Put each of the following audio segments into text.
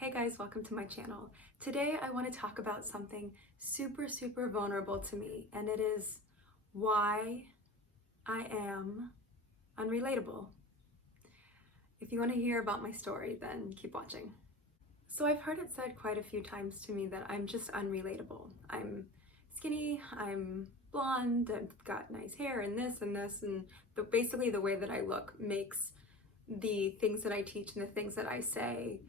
Hey guys, welcome to my channel. Today I want to talk about something super vulnerable to me, and it is why I am unrelatable. If you want to hear about my story, then keep watching. So I've heard it said quite a few times to me that I'm just unrelatable. I'm skinny, I'm blonde, I've got nice hair and this, and basically the way that I look makes the things that I teach and the things that I say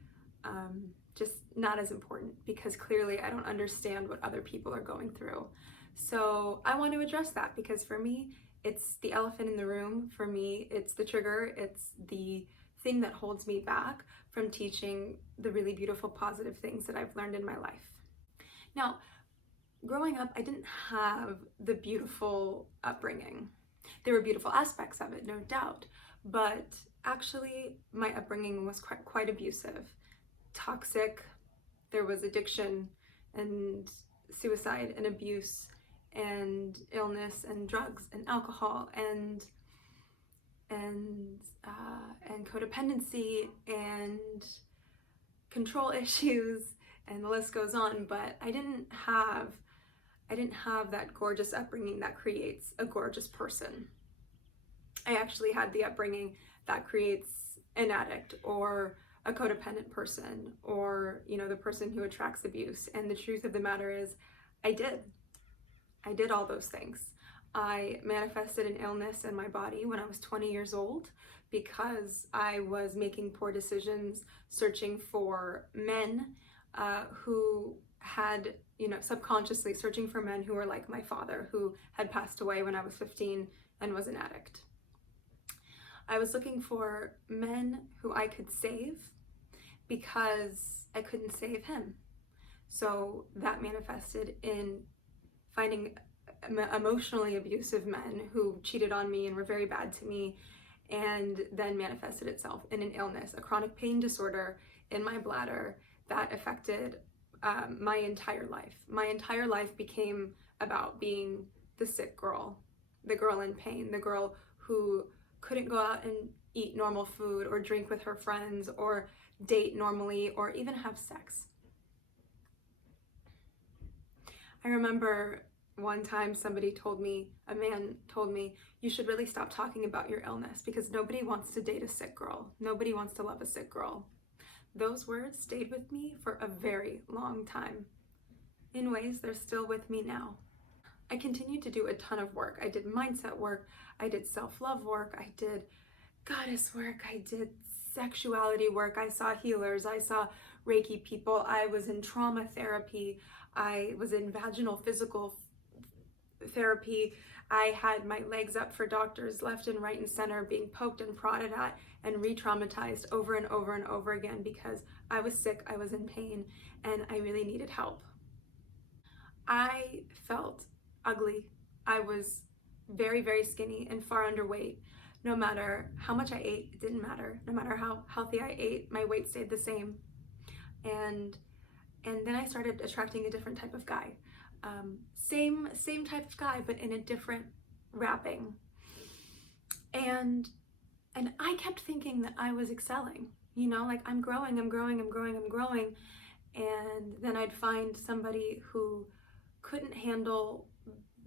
just not as important, because clearly I don't understand what other people are going through. So I want to address that, because for me, it's the elephant in the room. For me, it's the trigger. It's the thing that holds me back from teaching the really beautiful, positive things that I've learned in my life. Now, growing up, I didn't have the beautiful upbringing. There were beautiful aspects of it, no doubt, but actually my upbringing was quite abusive, toxic. There was addiction and suicide and abuse and illness and drugs and alcohol and codependency and control issues, and the list goes on. But I didn't have that gorgeous upbringing that creates a gorgeous person. I actually had the upbringing that creates an addict or a codependent person, or the person who attracts abuse. And the truth of the matter is I did all those things. I manifested an illness in my body when I was 20 years old because I was making poor decisions, searching for men who had, subconsciously searching for men who were like my father, who had passed away when I was 15 and was an addict. I was looking for men who I could save because I couldn't save him. So that manifested in finding emotionally abusive men who cheated on me and were very bad to me, and then manifested itself in an illness, a chronic pain disorder in my bladder that affected my entire life. My entire life became about being the sick girl, the girl in pain, the girl who couldn't go out and eat normal food or drink with her friends or date normally or even have sex. I remember one time a man told me, you should really stop talking about your illness because nobody wants to date a sick girl. Nobody wants to love a sick girl. Those words stayed with me for a very long time. In ways, they're still with me now. I continued to do a ton of work. I did mindset work, I did self-love work, I did goddess work, I did sexuality work, I saw healers, I saw Reiki people, I was in trauma therapy, I was in vaginal physical therapy, I had my legs up for doctors left and right and center, being poked and prodded at and re-traumatized over and over and over again because I was sick, I was in pain, and I really needed help. I felt ugly. I was very skinny and far underweight. No matter how much I ate, it didn't matter. No matter how healthy I ate, my weight stayed the same. And then I started attracting a different type of guy. Same type of guy, but in a different wrapping. And I kept thinking that I was excelling, like I'm growing. And then I'd find somebody who couldn't handle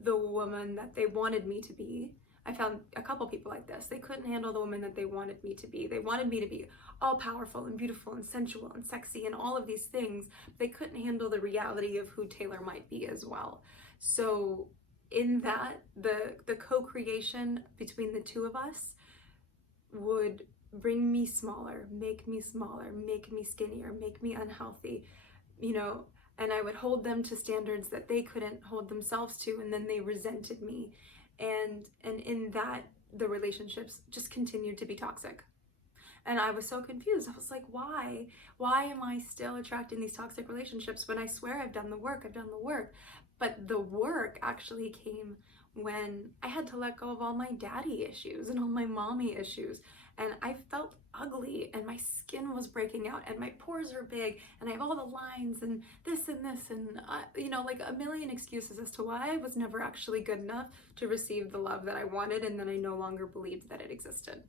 the woman that they wanted me to be. I found a couple people like this. They couldn't handle the woman that they wanted me to be. They wanted me to be all powerful and beautiful and sensual and sexy and all of these things. They couldn't handle the reality of who Taylor might be as well. So in that, the co-creation between the two of us would bring me smaller, make me skinnier, make me unhealthy, and I would hold them to standards that they couldn't hold themselves to, and then they resented me. And in that, the relationships just continued to be toxic. And I was so confused. I was like, why? Why am I still attracting these toxic relationships when I swear I've done the work? But the work actually came when I had to let go of all my daddy issues and all my mommy issues. And I felt ugly, and my skin was breaking out, and my pores are big, and I have all the lines, and this, and like a million excuses as to why I was never actually good enough to receive the love that I wanted, and then I no longer believed that it existed.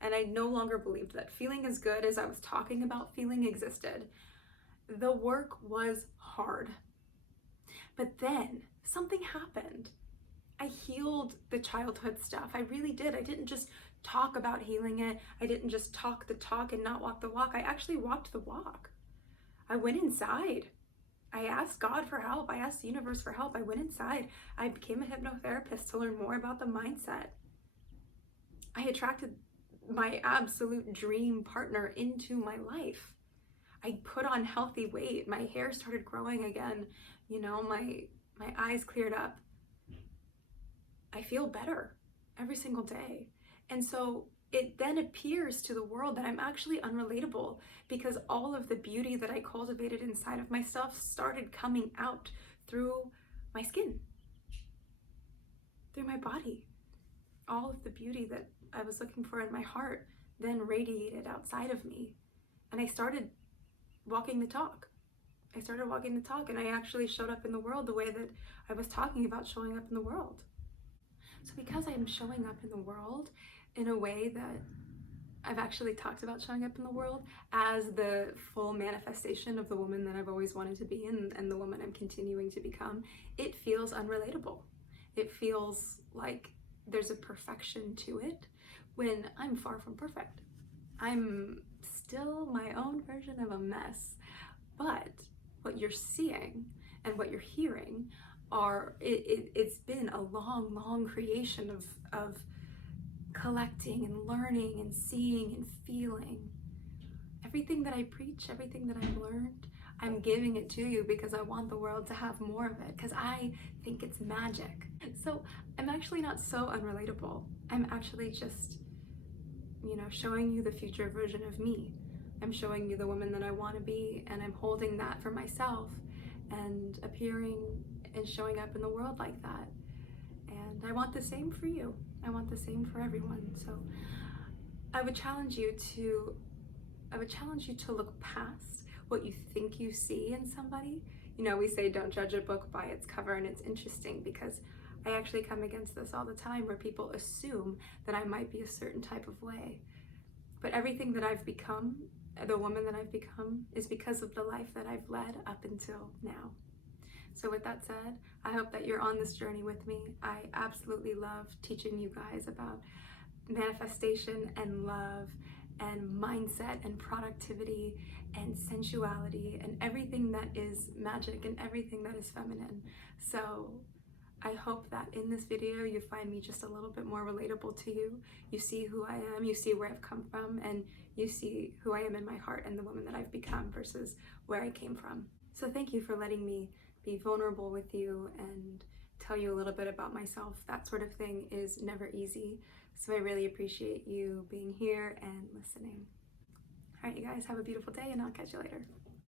And I no longer believed that feeling as good as I was talking about feeling existed. The work was hard. But then something happened. I healed the childhood stuff. I really did. I didn't just talk about healing it. I didn't just talk the talk and not walk the walk. I actually walked the walk. I went inside. I asked God for help. I asked the universe for help. I went inside. I became a hypnotherapist to learn more about the mindset. I attracted my absolute dream partner into my life. I put on healthy weight. My hair started growing again. You know, my eyes cleared up. I feel better every single day. And so it then appears to the world that I'm actually unrelatable, because all of the beauty that I cultivated inside of myself started coming out through my skin, through my body. All of the beauty that I was looking for in my heart then radiated outside of me. And I started walking the talk. I started walking the talk, and I actually showed up in the world the way that I was talking about showing up in the world. So because I'm showing up in the world in a way that I've actually talked about showing up in the world as the full manifestation of the woman that I've always wanted to be, and the woman I'm continuing to become, it feels unrelatable. It feels like there's a perfection to it when I'm far from perfect. I'm still my own version of a mess. But what you're seeing and what you're hearing it's been a long creation of collecting and learning and seeing and feeling. Everything that I preach, everything that I've learned, I'm giving it to you because I want the world to have more of it, because I think it's magic. So I'm actually not so unrelatable. I'm actually just, showing you the future version of me. I'm showing you the woman that I want to be, and I'm holding that for myself and appearing and showing up in the world like that. And I want the same for you. I want the same for everyone. So I would challenge you to look past what you think you see in somebody. We say don't judge a book by its cover, and it's interesting because I actually come against this all the time, where people assume that I might be a certain type of way. But everything that I've become, the woman that I've become, is because of the life that I've led up until now. So with that said, I hope that you're on this journey with me. I absolutely love teaching you guys about manifestation and love and mindset and productivity and sensuality and everything that is magic and everything that is feminine. So I hope that in this video you find me just a little bit more relatable to you. You see who I am, you see where I've come from, and you see who I am in my heart and the woman that I've become versus where I came from. So thank you for letting me be vulnerable with you and tell you a little bit about myself. That sort of thing is never easy. So I really appreciate you being here and listening. All right, you guys, have a beautiful day, and I'll catch you later.